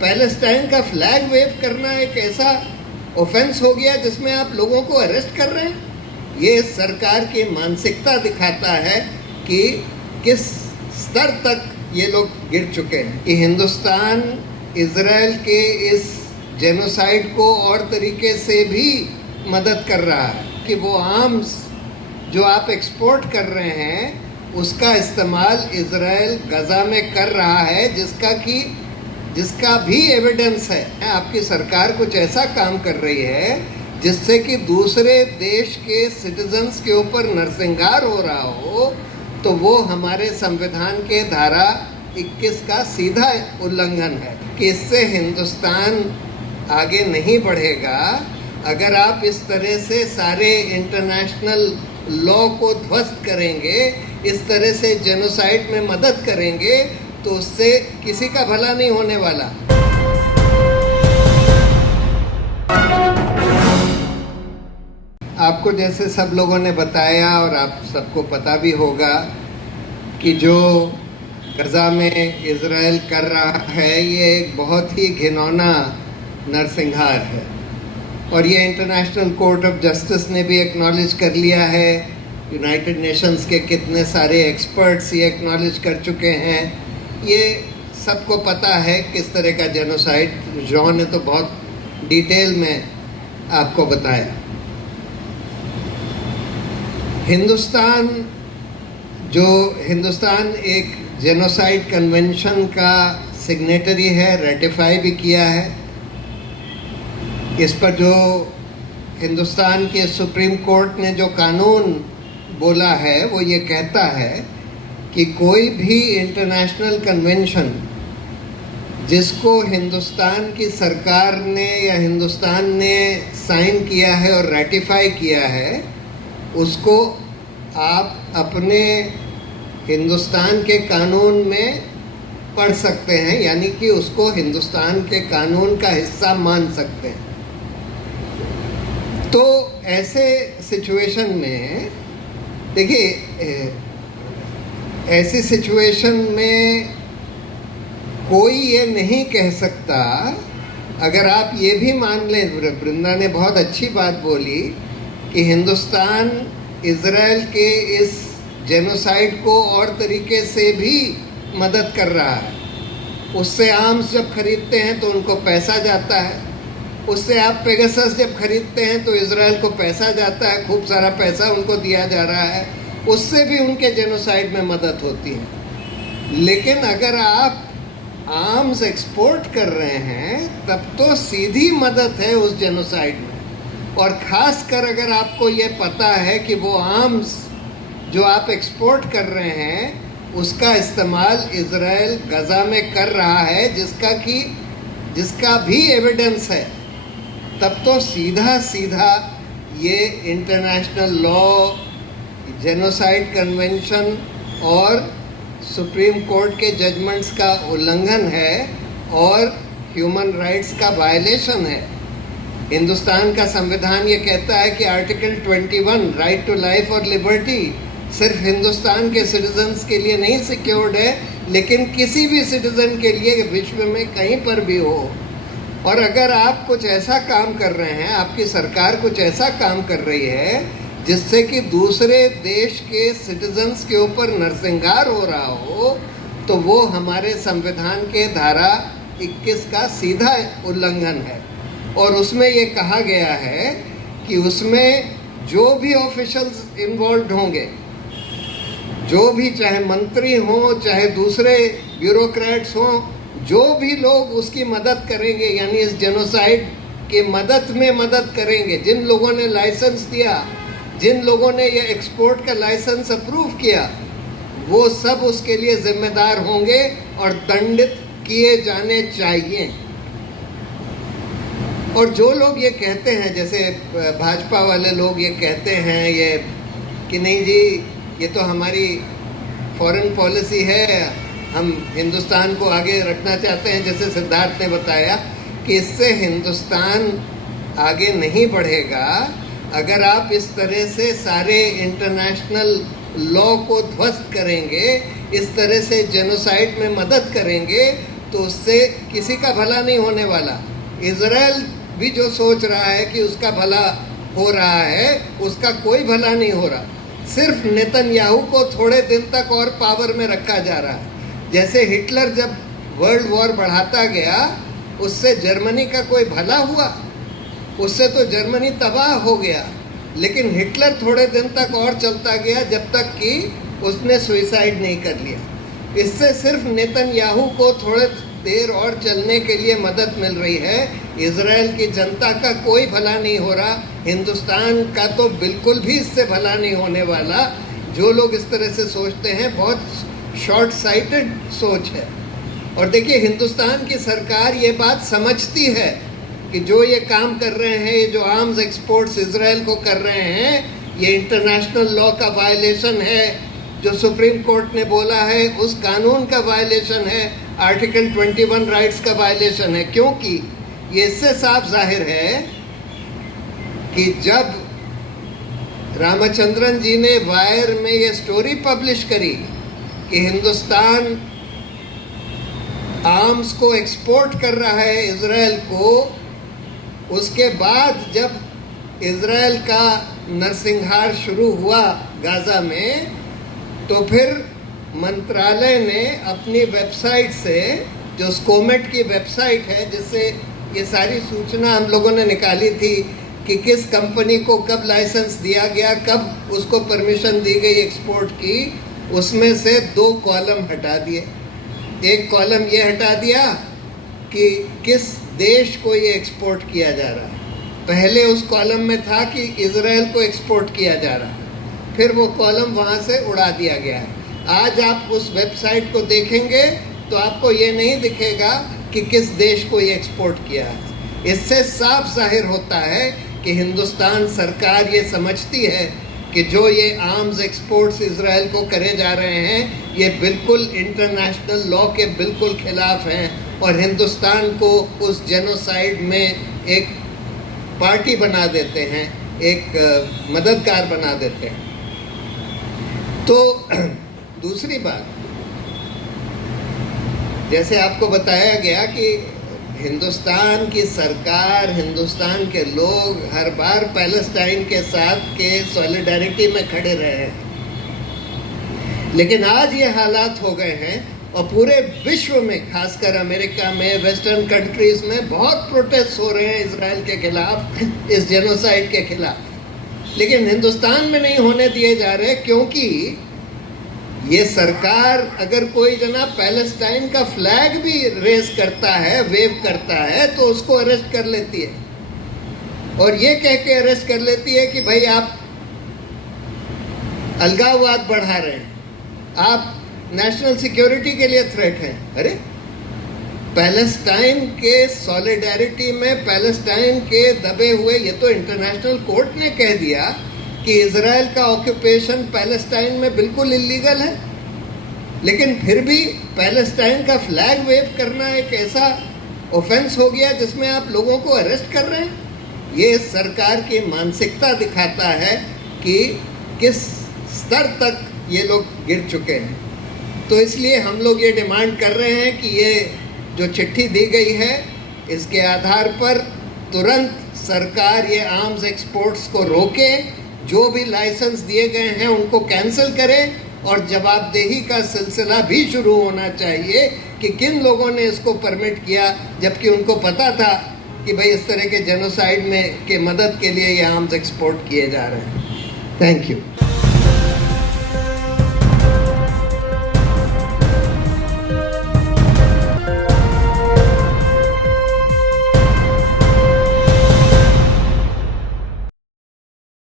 Palestine का flag wave करना एक ऐसा ऑफेंस हो गया जिसमें आप लोगों को अरेस्ट कर रहे हैं। ये सरकार की मानसिकता दिखाता है कि किस स्तर तक ये लोग गिर चुके हैं कि हिंदुस्तान इजराइल के इस जेनोसाइड को और तरीके से भी मदद कर रहा है कि वो आर्म्स जो आप एक्सपोर्ट कर रहे हैं उसका इस्तेमाल इजराइल गजा में कर रहा है, जिसका भी एविडेंस है। आपकी सरकार कुछ ऐसा काम कर रही है जिससे कि दूसरे देश के सिटीजन्स के ऊपर नरसंहार हो रहा हो, तो वो हमारे संविधान के धारा 21 का सीधा उल्लंघन है कि इससे हिंदुस्तान आगे नहीं बढ़ेगा। अगर आप इस तरह से सारे इंटरनेशनल लॉ को ध्वस्त करेंगे, इस तरह से जेनोसाइड में मदद करेंगे, तो उससे किसी का भला नहीं होने वाला। आपको जैसे सब लोगों ने बताया और आप सबको पता भी होगा कि जो गजा में इजराइल कर रहा है ये एक बहुत ही घिनौना नरसंहार है और ये इंटरनेशनल कोर्ट ऑफ जस्टिस ने भी एक्नॉलेज कर लिया है। यूनाइटेड नेशंस के कितने सारे एक्सपर्ट्स ये एक्नॉलेज कर चुके हैं। ये सबको पता है किस तरह का जेनोसाइड। जॉन ने तो बहुत डिटेल में आपको बताया। हिंदुस्तान एक जेनोसाइड कन्वेंशन का सिग्नेटरी है, रेटिफाई भी किया है। इस पर जो हिंदुस्तान के सुप्रीम कोर्ट ने जो कानून बोला है वो ये कहता है कि कोई भी इंटरनेशनल कन्वेंशन जिसको हिंदुस्तान की सरकार ने या हिंदुस्तान ने साइन किया है और रेटिफाई किया है, उसको आप अपने हिंदुस्तान के कानून में पढ़ सकते हैं, यानी कि उसको हिंदुस्तान के कानून का हिस्सा मान सकते हैं। तो ऐसे सिचुएशन में देखिए, ऐसी सिचुएशन में कोई ये नहीं कह सकता, अगर आप ये भी मान लें, वृंदा ने बहुत अच्छी बात बोली कि हिंदुस्तान इजराइल के इस जेनोसाइड को और तरीके से भी मदद कर रहा है। उससे आर्म्स जब खरीदते हैं तो उनको पैसा जाता है, उससे आप पेगासस जब खरीदते हैं तो इजराइल को पैसा जाता है, खूब सारा पैसा उनको दिया जा रहा है, उससे भी उनके जेनोसाइड में मदद होती है। लेकिन अगर आप आर्म्स एक्सपोर्ट कर रहे हैं तब तो सीधी मदद है उस जेनोसाइड में। और ख़ास कर अगर आपको ये पता है कि वो आर्म्स जो आप एक्सपोर्ट कर रहे हैं उसका इस्तेमाल इजराइल गजा में कर रहा है, जिसका भी एविडेंस है, तब तो सीधा ये इंटरनेशनल लॉ, जेनोसाइड कन्वेंशन और सुप्रीम कोर्ट के जजमेंट्स का उल्लंघन है और ह्यूमन राइट्स का वायलेशन है। हिंदुस्तान का संविधान ये कहता है कि आर्टिकल 21 राइट टू लाइफ और लिबर्टी सिर्फ हिंदुस्तान के सिटीजन्स के लिए नहीं सिक्योर्ड है, लेकिन किसी भी सिटीजन के लिए विश्व में कहीं पर भी हो। और अगर आप कुछ ऐसा काम कर रहे हैं, आपकी सरकार कुछ ऐसा काम कर रही है जिससे कि दूसरे देश के सिटीजन्स के ऊपर नरसंहार हो रहा हो, तो वो हमारे संविधान के धारा 21 का सीधा उल्लंघन है। और उसमें ये कहा गया है कि उसमें जो भी ऑफिशियल्स इन्वॉल्व होंगे, जो भी, चाहे मंत्री हों चाहे दूसरे ब्यूरोक्रेट्स हों, जो भी लोग उसकी मदद करेंगे, यानी इस जेनोसाइड के मदद करेंगे, जिन लोगों ने लाइसेंस दिया, जिन लोगों ने ये एक्सपोर्ट का लाइसेंस अप्रूव किया, वो सब उसके लिए जिम्मेदार होंगे और दंडित किए जाने चाहिए। और जो लोग ये कहते हैं, जैसे भाजपा वाले लोग ये कहते हैं ये कि नहीं जी ये तो हमारी फॉरेन पॉलिसी है, हम हिंदुस्तान को आगे रखना चाहते हैं, जैसे सिद्धार्थ ने बताया कि इससे हिंदुस्तान आगे नहीं बढ़ेगा। अगर आप इस तरह से सारे इंटरनेशनल लॉ को ध्वस्त करेंगे, इस तरह से जेनोसाइड में मदद करेंगे, तो उससे किसी का भला नहीं होने वाला। इजराइल भी जो सोच रहा है कि उसका भला हो रहा है, उसका कोई भला नहीं हो रहा। सिर्फ नेतन्याहू को थोड़े दिन तक और पावर में रखा जा रहा है। जैसे हिटलर जब वर्ल्ड वॉर बढ़ाता गया, उससे जर्मनी का कोई भला हुआ? उससे तो जर्मनी तबाह हो गया। लेकिन हिटलर थोड़े दिन तक और चलता गया, जब तक कि उसने सुइसाइड नहीं कर लिया। इससे सिर्फ नेतन्याहू को थोड़े देर और चलने के लिए मदद मिल रही है। इजराइल की जनता का कोई भला नहीं हो रहा। हिंदुस्तान का तो बिल्कुल भी इससे भला नहीं होने वाला। जो लोग इस तरह से सोचते हैं, बहुत शॉर्ट साइटेड सोच है। और देखिए, हिंदुस्तान की सरकार ये बात समझती है कि जो ये काम कर रहे हैं, ये जो आर्म्स एक्सपोर्ट्स इजराइल को कर रहे हैं, ये इंटरनेशनल लॉ का वायलेशन है। जो सुप्रीम कोर्ट ने बोला है, उस कानून का वायलेशन है। आर्टिकल 21 राइट्स का वायलेशन है। क्योंकि ये इससे साफ जाहिर है कि जब रामचंद्रन जी ने वायर में ये स्टोरी पब्लिश करी कि हिंदुस्तान आर्म्स को एक्सपोर्ट कर रहा है इजराइल को, उसके बाद जब इजराइल का नरसंहार शुरू हुआ गाजा में, तो फिर मंत्रालय ने अपनी वेबसाइट से, जो स्कोमेट की वेबसाइट है जिससे ये सारी सूचना हम लोगों ने निकाली थी कि किस कंपनी को कब लाइसेंस दिया गया, कब उसको परमिशन दी गई एक्सपोर्ट की, उसमें से 2 कॉलम हटा दिए। एक कॉलम ये हटा दिया कि किस देश को ये एक्सपोर्ट किया जा रहा है। पहले उस कॉलम में था कि इजराइल को एक्सपोर्ट किया जा रहा है, फिर वो कॉलम वहाँ से उड़ा दिया गया है। आज आप उस वेबसाइट को देखेंगे तो आपको ये नहीं दिखेगा कि किस देश को ये एक्सपोर्ट किया है। इससे साफ जाहिर होता है कि हिंदुस्तान सरकार ये समझती है कि जो ये आर्म्स एक्सपोर्ट्स इजराइल को करे जा रहे हैं, ये बिल्कुल इंटरनेशनल लॉ के बिल्कुल खिलाफ हैं और हिंदुस्तान को उस जेनोसाइड में एक पार्टी बना देते हैं, एक मददगार बना देते हैं। तो दूसरी बात, जैसे आपको बताया गया कि हिंदुस्तान की सरकार, हिंदुस्तान के लोग हर बार पैलेस्टाइन के साथ के सॉलिडारिटी में खड़े रहे हैं, लेकिन आज ये हालात हो गए हैं और पूरे विश्व में, खासकर अमेरिका में, वेस्टर्न कंट्रीज में बहुत प्रोटेस्ट हो रहे हैं इजराइल के खिलाफ, इस जेनोसाइड के खिलाफ। लेकिन हिंदुस्तान में नहीं होने दिए जा रहे, क्योंकि ये सरकार अगर कोई जना पैलेस्टाइन का फ्लैग भी रेस करता है, वेव करता है, तो उसको अरेस्ट कर लेती है और ये कह के अरेस्ट कर लेती है कि भाई आप अलगाववाद बढ़ा रहे हैं, आप नेशनल सिक्योरिटी के लिए थ्रेट हैं। अरे, पैलेस्टाइन के सॉलिडारिटी में, पैलेस्टाइन के दबे हुए, ये तो इंटरनेशनल कोर्ट ने कह दिया कि इजराइल का ऑक्यूपेशन पैलेस्टाइन में बिल्कुल इलीगल है, लेकिन फिर भी पैलेस्टाइन का फ्लैग वेव करना एक ऐसा ऑफेंस हो गया जिसमें आप लोगों को अरेस्ट कर रहे हैं। ये सरकार की मानसिकता दिखाता है कि किस स्तर तक ये लोग गिर चुके हैं। तो इसलिए हम लोग ये डिमांड कर रहे हैं कि ये जो चिट्ठी दी गई है, इसके आधार पर तुरंत सरकार ये आर्म्स एक्सपोर्ट्स को रोके, जो भी लाइसेंस दिए गए हैं उनको कैंसिल करें और जवाबदेही का सिलसिला भी शुरू होना चाहिए कि किन लोगों ने इसको परमिट किया, जबकि उनको पता था कि भाई इस तरह के जेनोसाइड में के मदद के लिए ये आर्म्स एक्सपोर्ट किए जा रहे हैं। Thank you.